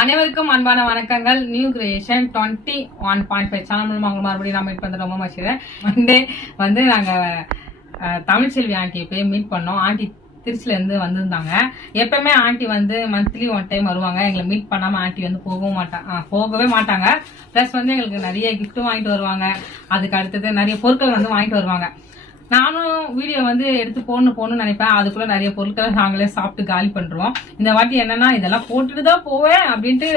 அனைவருக்கும் அன்பான வணக்கங்கள். நியூ கிரியேஷன் 21.5 சேனல் மூலமா உங்களை மறுபடியும் நான் மீட் பண்றது ரொம்ப மகிழ்ச்சிக்கிறேன். மண்டே வந்து நாங்க தமிழ்ச்செல்வி ஆண்டி போய் மீட் பண்ணோம். ஆண்டி திருச்சில இருந்து வந்திருந்தாங்க. எப்பவுமே ஆண்டி வந்து மந்த்லி ஒன் டைம் வருவாங்க. எங்களை மீட் பண்ணாம ஆண்டி வந்து போகவே மாட்டாங்க. பிளஸ் வந்து எங்களுக்கு நிறைய கிஃப்ட்டும் வாங்கிட்டு வருவாங்க. அதுக்கு அடுத்தது நிறைய பொருட்கள் வந்து வாங்கிட்டு வருவாங்க. நானும் வீடியோ வந்து எடுத்து போடணும்னு நினைப்பேன். அதுக்குள்ள நிறைய பொருட்களை நாங்களே சாப்பிட்டு காலி பண்றோம். இந்த வாட்டி என்னன்னா இதெல்லாம் போட்டுட்டு தான் போவேன் அப்படின்ட்டு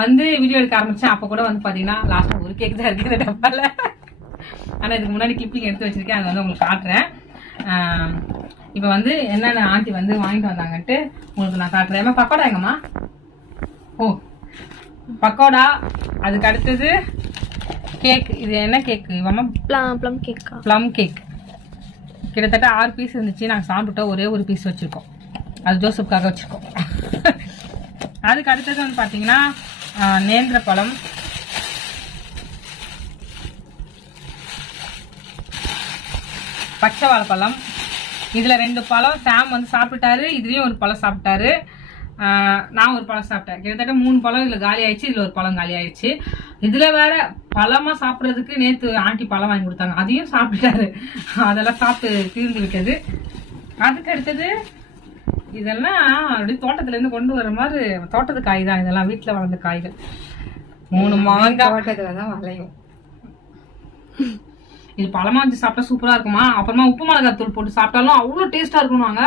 வந்து வீடியோ எடுக்க ஆரம்பிச்சேன். அப்ப கூட வந்து பாத்தீங்கன்னா லாஸ்ட் ஒரு கேக் தான் இருக்கு டப்பால. ஆனா இதுக்கு முன்னாடி கிளிப்பிங் எடுத்து வச்சிருக்கேன். அது வந்து உங்களுக்கு காட்டுறேன். இப்ப வந்து என்னென்ன ஆண்டி வந்து வாங்கிட்டு வந்தாங்கன்ட்டு உங்களுக்கு நான் காட்டுறேன். பக்கோடா எங்கம்மா? ஓ பக்கோடா. அதுக்கு அடுத்தது கேக். இது என்ன கேக் இவம்மா? Plum cake. கிட்டத்தட்ட 6 பீஸ் இருந்துச்சு. நாங்கள் சாப்பிட்டோம். ஒரே ஒரு பீஸ் வச்சிருக்கோம். அது ஜோசப்காக வச்சிருக்கோம். அதுக்கு அடுத்தது வந்து பாத்தீங்கன்னா நேந்திர பழம், பச்சை வாழைப்பழம். இதுல 2 பழம் சாம் வந்து சாப்பிட்டாரு. இதுலயும் ஒரு பழம் சாப்பிட்டாரு. நான் ஒரு பழம் சாப்பிட்டேன். கிட்டத்தட்ட 3 பழம் இதுல காலி ஆயிடுச்சு. இதுல ஒரு பழம் காலி ஆயிடுச்சு. இதுல வேற பழமா சாப்பிடறதுக்கு நேத்து ஆண்டி பழம் வாங்கி கொடுத்தாங்க. அதையும் சாப்பிட்டாரு. அதெல்லாம் சாப்பிட்டு தீர்ந்து விட்டது. அதுக்கு அடுத்தது இதெல்லாம் அப்படி தோட்டத்துல இருந்து கொண்டு வர மாதிரி தோட்டத்து காய் தான். இதெல்லாம் வீட்டுல வளர்ந்த காய்கள். 3 மாங்காய் வளையும். இது பழமா வச்சு சாப்பிட்டா சூப்பரா இருக்குமா. அப்புறமா உப்பு மிளகாய் தூள் போட்டு சாப்பிட்டாலும் அவ்வளவு டேஸ்டா இருக்கும். நாங்க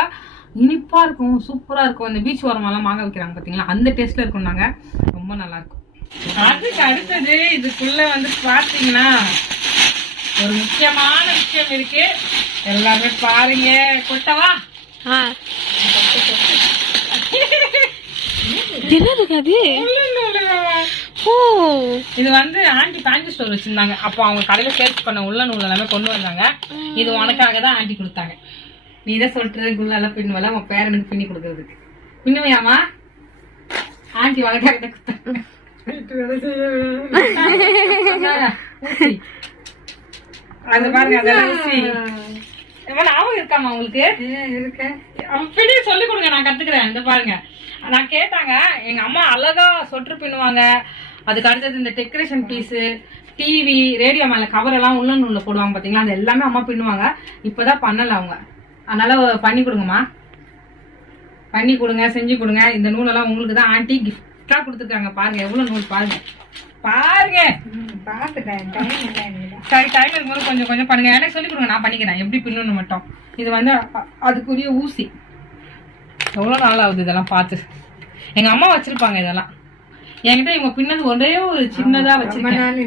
இனிப்பா இருக்கும், சூப்பரா இருக்கும். இந்த பீச் ஓரமெல்லாம் மாங்காய் வைக்கிறாங்க பாத்தீங்களா, அந்த டேஸ்ட்ல இருக்கும். நாங்க ரொம்ப நல்லா இருக்கும். அதுக்கு அடுத்தது இதுக்குள்ள வந்து பாத்தீங்கன்னா ஒரு முக்கியமான விஷயம் இருக்கு. எல்லாமே பாருங்க. கொட்டவா? இது வந்து ஆண்டி பேண்ட் ஸ்டோர் வச்சிருந்தாங்க. அப்போ அவங்க கடையில சேல்ஸ் பண்ண உள்ள நூல் எல்லாமே கொண்டு வந்தாங்க. இது உனக்காக தான் ஆண்டி கொடுத்தாங்க. நீ இதை சொல்றது குள்ள எல்லாம் பின்னுவல உன் பேரனுக்கு பின்னி கொடுக்கறதுக்கு. பின்னுவையாமா? ஆண்டி உனக்காக தான் கொடுத்தாங்க. அது பாருங்க. அதெல்லாம் இருக்காமா உங்களுக்கு? அப்படியே சொல்லி கொடுங்க, நான் கத்துக்கிறேன். இந்த பாருங்க, நான் கேட்டாங்க. எங்க அம்மா அழகா சொட்டு பின்னுவாங்க. அதுக்கு அடுத்தது இந்த டெக்கரேஷன் பீஸ், டிவி, ரேடியோ மேல கவர் எல்லாம் உள்ள நூல்ல போடுவாங்க பாத்தீங்களா, அது எல்லாமே அம்மா பின்னுவாங்க. இப்பதான் பண்ணல அவங்க. அதனால பண்ணி கொடுங்கம்மா, பண்ணி கொடுங்க, செஞ்சு கொடுங்க. இந்த நூலெல்லாம் உங்களுக்கு தான் ஆண்டி கிஃப்டா கொடுத்துருக்காங்க. பாருங்க எவ்வளவு நூல் பாருங்க. பாருங்க சரி, டைம் இருக்கும்போது கொஞ்சம் கொஞ்சம் பண்ணுங்க. எனக்கு சொல்லி கொடுங்க, நான் பண்ணிக்கிறேன் எப்படி பின்னணும் மட்டும். இது வந்து அதுக்குரிய ஊசி. எவ்வளவு நாள் ஆகுது இதெல்லாம் பார்த்து. எங்க அம்மா வச்சிருப்பாங்க இதெல்லாம். என்கிட்ட இவங்க பின்னது ஒரே ஒரு சின்னதா வச்சிருக்கேன்.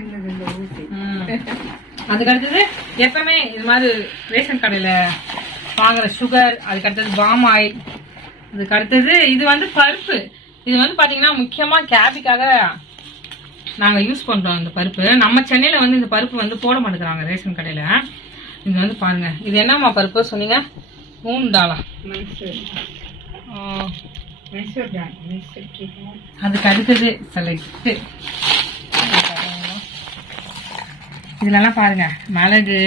அதுக்கு அடுத்தது எப்பவுமே இது மாதிரி ரேஷன் கடையில வாங்குற சுகர். அதுக்கு அடுத்தது பாம் ஆயில். அதுக்கு அடுத்தது இது வந்து பருப்பு. இது வந்து பாத்தீங்கன்னா முக்கியமா கேபிக்காக நாங்க யூஸ் பண்றோம். இந்த பருப்பு நம்ம சென்னையில வந்து இந்த பருப்பு வந்து போட மாட்டேங்கிறாங்க ரேஷன் கடையில. இது வந்து பாருங்க, இது என்னம்மா பருப்பு சொன்னீங்க? மூண்டாளா? அதுக்கு அடுத்தது செலக்ட். இதுலலாம் பாருங்க, மிளகு,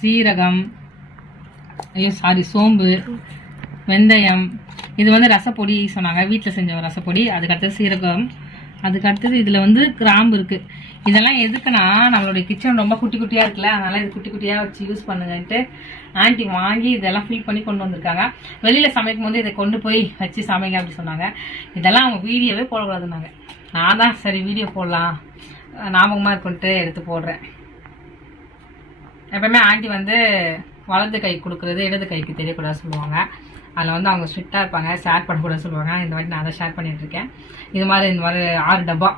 சீரகம், சோம்பு, வெந்தயம். இது வந்து ரசப்பொடி சொன்னாங்க, வீட்டில் செஞ்ச ரசப்பொடி. அதுக்கு அடுத்தது சீரகம். அதுக்கு அடுத்தது இதுல வந்து கிராம்பு இருக்கு. இதெல்லாம் எதுக்குன்னா நம்மளுடைய கிச்சன் ரொம்ப குட்டி குட்டியா இருக்குல்ல, அதனால இது குட்டி குட்டியா வச்சு யூஸ் பண்ணுங்கன்ட்டு ஆண்டி வாங்கி இதெல்லாம் ஃபில் பண்ணி கொண்டு வந்திருக்காங்க. வெளியில சமைக்கும் போது இதை கொண்டு போய் வச்சு சமைங்க அப்படி சொன்னாங்க. இதெல்லாம் அவங்க வீடியோவே போடக்கூடாதுன்னாங்க. நான் தான் சரி வீடியோ போடலாம், ஞாபகமா இருக்குன்ட்டு எடுத்து போடுறேன். எப்பவுமே ஆண்டி வந்து வலது கை கொடுக்கறது இடது கைக்கு தெரியக்கூடாது சொல்லுவாங்க. அதில் வந்து அவங்க ஸ்ட்ரிக்டாக இருப்பாங்க, ஷேர் பண்ணக்கூடாது சொல்லுவாங்க. இந்த மாதிரி நான் அதை ஷேர் பண்ணிட்டு இருக்கேன். இது மாதிரி 6 டப்பா.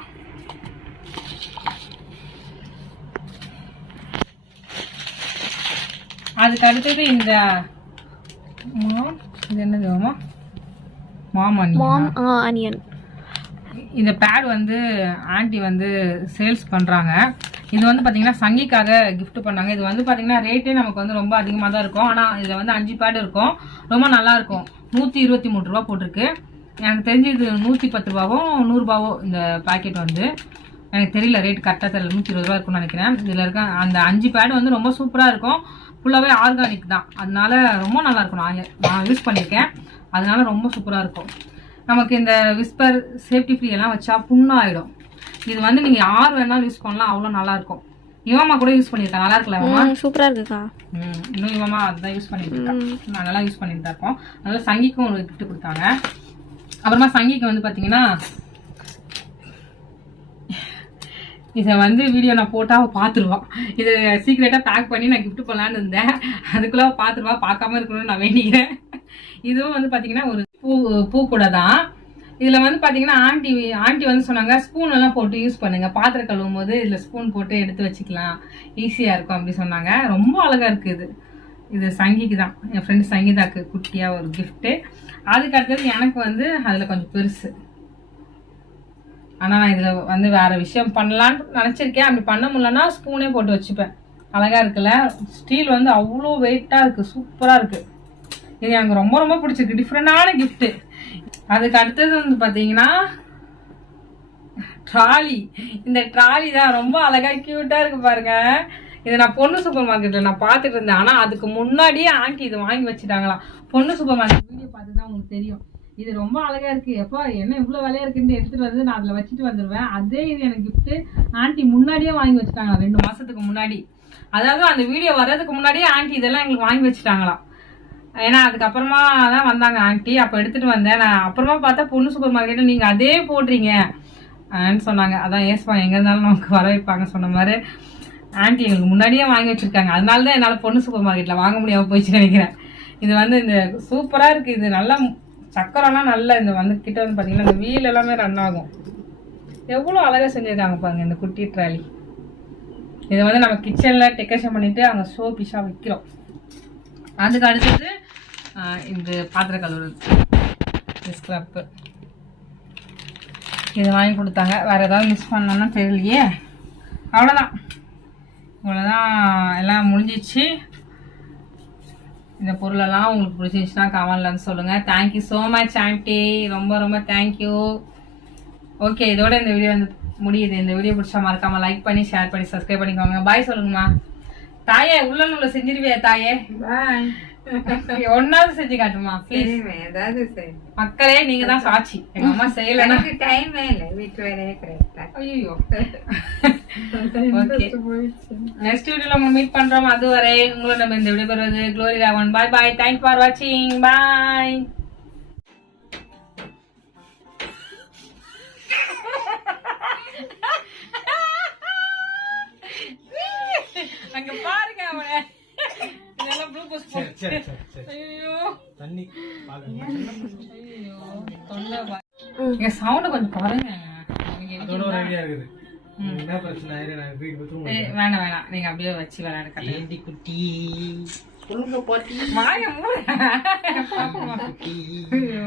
அதுக்கு அடுத்தது இந்த இது என்னது மாமானியன். இந்த பேட் வந்து ஆண்டி வந்து சேல்ஸ் பண்றாங்க. இது வந்து பாத்தீங்கன்னா சங்கிக்காக கிஃப்ட் பண்ணாங்க. இது வந்து பாத்தீங்கன்னா ரேட்டே நமக்கு வந்து ரொம்ப அதிகமா தான் இருக்கும். ஆனா இதுல வந்து 5 பேட் இருக்கும். ரொம்ப நல்லா இருக்கும். 123 ரூபா போட்டிருக்கு. எனக்கு தெரிஞ்சு இது 110 ரூபாவோ 100 ரூபாவோ இந்த பாக்கெட் வந்து. எனக்கு தெரியல, ரேட் கரெக்டா தெரியல. 120 ரூபா இருக்கும்னு நினைக்கிறேன். இதுல இருக்க அந்த 5 பேட் வந்து ரொம்ப சூப்பரா இருக்கும். ஃபுல்லாவே ஆர்கானிக் தான். அதனால ரொம்ப நல்லா இருக்கும். நான் யூஸ் பண்ணியிருக்கேன். அதனால ரொம்ப சூப்பரா இருக்கும். நமக்கு இந்த விஸ்பர் சேஃப்டி ஃப்ரீ எல்லாம் வச்சா புண்ணாயிடும். இது வந்து நீங்க யார் வேணாலும் யூஸ் பண்ணலாம், அவ்வளவு நல்லா இருக்கும். இவமா கூட யூஸ் பண்ணிருக்கா, நல்லா இருக்குல்ல? சூப்பரா இருக்குக்கா. இன்னும் இவமா அதுதான் யூஸ் பண்ணிட்டு இருக்கா. நான் நல்லா யூஸ் பண்ணிட்டு தான் இருக்கோம். அதனால சங்கிக்கும் ஒரு கிஃப்ட் கொடுத்தாங்க. அப்புறமா சங்கிக்கு வந்து பாத்தீங்கன்னா இதை வந்து வீடியோ நான் போட்டா பாத்துருவான். இது சீக்கிரட்டா பேக் பண்ணி நான் கிஃப்ட் பண்ணலான்னு இருந்தேன். அதுக்குள்ள பாத்துருவா, பார்க்காம இருக்கணும்னு நான் வேண்டிக்கிறேன். இதுவும் வந்து பாத்தீங்கன்னா ஒரு பூ கூட தான். இதுல வந்து பாத்தீங்கன்னா ஆண்டி வந்து சொன்னாங்க ஸ்பூன் எல்லாம் போட்டு யூஸ் பண்ணுங்க, பாத்திரம் கழுவும் போது இதுல ஸ்பூன் போட்டு எடுத்து வச்சுக்கலாம், ஈஸியா இருக்கும் அப்படி சொன்னாங்க. ரொம்ப அழகா இருக்கு. இது சங்கிக்கு தான், என் ஃப்ரெண்ட் சங்கீதாக்கு குட்டியா ஒரு கிஃப்ட். அதுக்கு அடுத்தது எனக்கு வந்து அதுல கொஞ்சம் பெருசு. ஆனா நான் இதுல வந்து வேற விஷயம் பண்ணலான்னு நினைச்சிருக்கேன். அப்படி பண்ண முடியலன்னா ஸ்பூனே போட்டு வச்சுப்பேன். அழகா இருக்குல்ல? ஸ்டீல் வந்து அவ்வளோ வெயிட்டா இருக்கு, சூப்பரா இருக்கு. இது எனக்கு ரொம்ப ரொம்ப பிடிச்சிருக்கு, டிஃப்ரெண்டான கிஃப்ட். அதுக்கு அடுத்தது வந்து பாத்தீங்கன்னா ட்ராலி. இந்த ட்ராலி தான் ரொம்ப அழகா கியூட்டா இருக்கு பாருங்க. இது நான் பொண்ணு சூப்பர் மார்க்கெட்ல நான் பாத்துட்டு இருந்தேன். ஆனா அதுக்கு முன்னாடியே ஆண்டி இது வாங்கி வச்சுட்டாங்களாம். பொண்ணு சூப்பர் மார்க்கெட் வீடியோ பார்த்துதான் உங்களுக்கு தெரியும். இது ரொம்ப அழகா இருக்கு. எப்பா என்ன இவ்வளவு விலையா இருக்குன்னு எடுத்துட்டு வந்து நான் அதுல வச்சுட்டு வந்துருவேன். அதே இது எனக்கு கிஃப்ட் ஆண்டி முன்னாடியே வாங்கி வச்சுட்டாங்க, 2 மாசத்துக்கு முன்னாடி. அதாவது அந்த வீடியோ வர்றதுக்கு முன்னாடியே ஆண்டி இதெல்லாம் எங்களுக்கு வாங்கி வச்சுட்டாங்களாம். ஏன்னா அதுக்கப்புறமா தான் வந்தாங்க ஆண்டி. அப்ப எடுத்துட்டு வந்தேன் நான். அப்புறமா பார்த்தா பொண்ணு சூப்பர் மார்க்கெட்ல நீங்க அதே போடுறீங்க சொன்னாங்க. அதான் ஏசுவா எங்க இருந்தாலும் நமக்கு வர வைப்பாங்க சொன்ன மாதிரி ஆண்டி எங்களுக்கு முன்னாடியே வாங்கி வச்சிருக்காங்க. அதனாலதான் என்னால பொண்ணு சூப்பர் மார்க்கெட்ல வாங்க முடியாம போயிடுச்சு நினைக்கிறேன். இது வந்து இந்த சூப்பரா இருக்கு. இது நல்லா சக்கரம்லாம் நல்லா இந்த வந்து கிட்ட வந்து பாத்தீங்கன்னா இந்த வீல் எல்லாமே ரன் ஆகும். எவ்வளவு அழகா செஞ்சிருக்காங்க பாருங்க இந்த குட்டி ட்ராலி. இதை வந்து நம்ம கிச்சன்ல டெக்கரேஷன் பண்ணிட்டு அங்க ஷோ பீஸா வைக்கிறோம். அதுக்கு அடுத்தது இந்த பாத்திர கழுவுறது ஸ்க்ரப். இதை வாங்கி கொடுத்தாங்க. வேற ஏதாவது மிஸ் பண்ணோம்னா தெரியலையே. அவ்வளோதான், இவ்வளோதான், எல்லாம் முடிஞ்சிச்சு. இந்த பொருளெல்லாம் உங்களுக்கு பிடிச்சிருந்துச்சுன்னா கமெண்ட்லன்னு சொல்லுங்க. தேங்க்யூ ஸோ மச் ஆண்டி, ரொம்ப ரொம்ப தேங்க்யூ. ஓகே, இதோட இந்த வீடியோ வந்து முடியுது. இந்த வீடியோ பிடிச்சா மறக்காம லைக் பண்ணி ஷேர் பண்ணி சப்ஸ்கிரைப் பண்ணிக்கோங்க. பாய் சொல்லுங்கம்மா. தாயே உள்ள செஞ்சிருவியா தாயே? பாய். ஒன்னாவது செஞ்சு காட்டுமா ப்ளீஸ். மக்களே நீங்க தான் சாட்சி. எங்க அம்மா செய்யலன்னா டைம் இல்ல, வீட்டு வேலையே கிடையாது. ஐயோ. ஓகே, நெக்ஸ்ட் வீடியோல நம்ம மீட் பண்றோம். அதுவரை உங்களை நம்ம இந்த வீடியோ பெறுவது glory Raghavan. Bye bye. Thanks for வாட்சிங். பாய். அங்க பாருங்க அவனை. இதெல்லாம் ப்ளூ போஸ்ட். ஐயோ தண்ணி பாருங்க. ஐயோ தொண்டை பாருங்க. சவுண்ட் கொஞ்சம் பாருங்க. அதோட ஒரு ஐடியா இருக்குது. என்ன பிரச்சனை ஆயிரு நான் வீட் பத்ரூம். வேணாம் வேணாம், நீங்க அப்படியே வச்சு விளையாடுங்க. ஏண்டி குட்டி சொல்லுங்க பாட்டி. மாய மூளை குட்டி. ஐயோ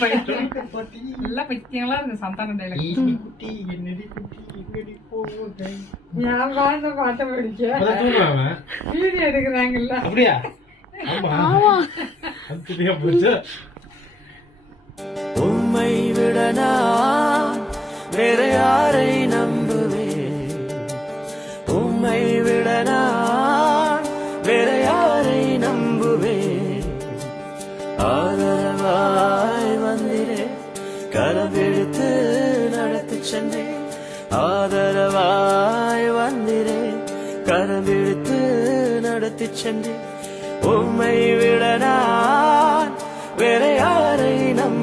பாட்டி எல்லாம் பைத்தியங்களா இருக்கு சந்தான டைலாக். ஏண்டி குட்டி என்னடி குட்டி எங்கடி போகுது? நான் பாந்த பாட்ட படிச்சேன். அதூறாம வீடியோ எடுக்கறாங்கல்ல. அப்படியே ஆமா அதுதியா போச்சு. உம்மை விடனா வேற யாரை நம்புவேன்? உம்மை விடனா வேற யாரை நம்புவேன்? ஆதரவாய் வந்திரே கரவெடுத்து நடத்தி சென்றேன். ஆதரவாய் வந்திரே கரவெடுத்து நடத்தி சென்றேன். உம்மை விடனா வேற யாரை நம்ப